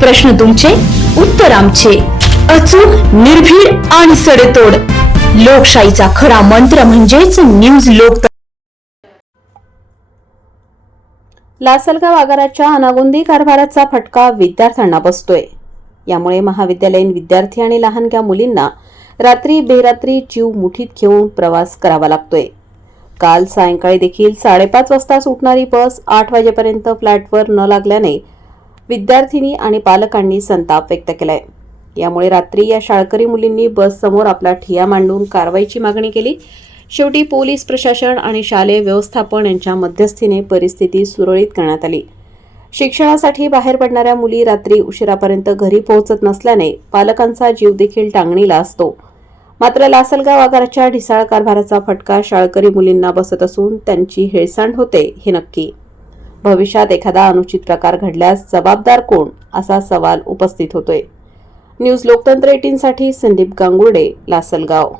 प्रश्न तुमचे उत्तर आमचे. अचूक निर्भीड आणि सडेतोड. लोकशाहीचा खरा मंत्र म्हणजेच न्यूज लोक लासलगाव आगाराच्या अनागोंदी कारभाराचा फटका विद्यार्थ्यांना बसतोय. यामुळे महाविद्यालयीन विद्यार्थी आणि लहानग्या मुलींना रात्री बेरात्री जीव मुठीत घेऊन प्रवास करावा लागतोय. काल सायंकाळी देखील साडेपाच वाजता सुटणारी बस आठ वाजेपर्यंत फ्लॅटवर न लागल्याने विद्यार्थिनी आणि पालकांनी संताप व्यक्त केलाय. यामुळे रात्री या शाळकरी मुलींनी बस समोर आपला ठिया मांडून कारवाईची मागणी केली. शेवटी पोलीस प्रशासन आणि शालेय व्यवस्थापन यांच्या मध्यस्थीने परिस्थिती सुरळीत करण्यात आली. शिक्षणासाठी बाहेर पडणाऱ्या मुली रात्री उशिरापर्यंत घरी पोहोचत नसल्याने पालकांचा जीव देखील टांगणीला असतो. मात्र लासलगाव आगाराच्या ढिसाळ कारभाराचा फटका शाळकरी मुलींना बसत असून त्यांची हेळसांड होते हे नक्की. भविष्यात एखादा अनुचित प्रकार घडल्यास जबाबदार कोण असा सवाल उपस्थित होतोय. न्यूज लोकतंत्र एटीनसाठी संदीप गांगुर्डे लासलगाव.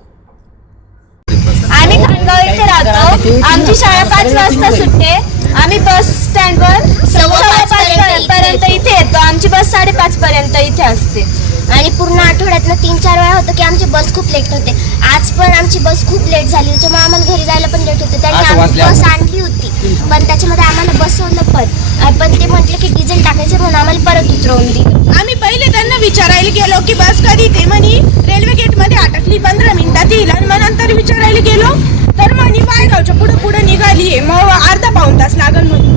आम्ही खानगाव येथे राहतो. आमची शाळा पाच वाजता सुटते. आम्ही बस स्टँडवर सव्वा पाच पर्यंत इथे येतो. आमची बस साडेपाच पर्यंत इथे असते. आणि पूर्ण आठवड्यातनं तीन चार वेळा होतं की आमची बस खूप लेट होते. आज पण आमची बस खूप लेट झाली. त्याच्यामुळे आम्हाला घरी जायला पण लेट होते. त्यांनी आम्ही बस आणली होती. बसवलं पण ते म्हटलं की डिझेल टाकायचं म्हणून आम्हाला परत उतरवून दिलं. आम्ही पहिले त्यांना विचारायला गेलो की बस कधी ते म्हणे. रेल्वे गेटमध्ये अटकली पंधरा मिनिटात येईल आणि मग नंतर विचारायला गेलो. तर म्हणे बायगावच्या पुढे पुढे निघाली मग अर्धा पाऊन तास लागल म्हणून.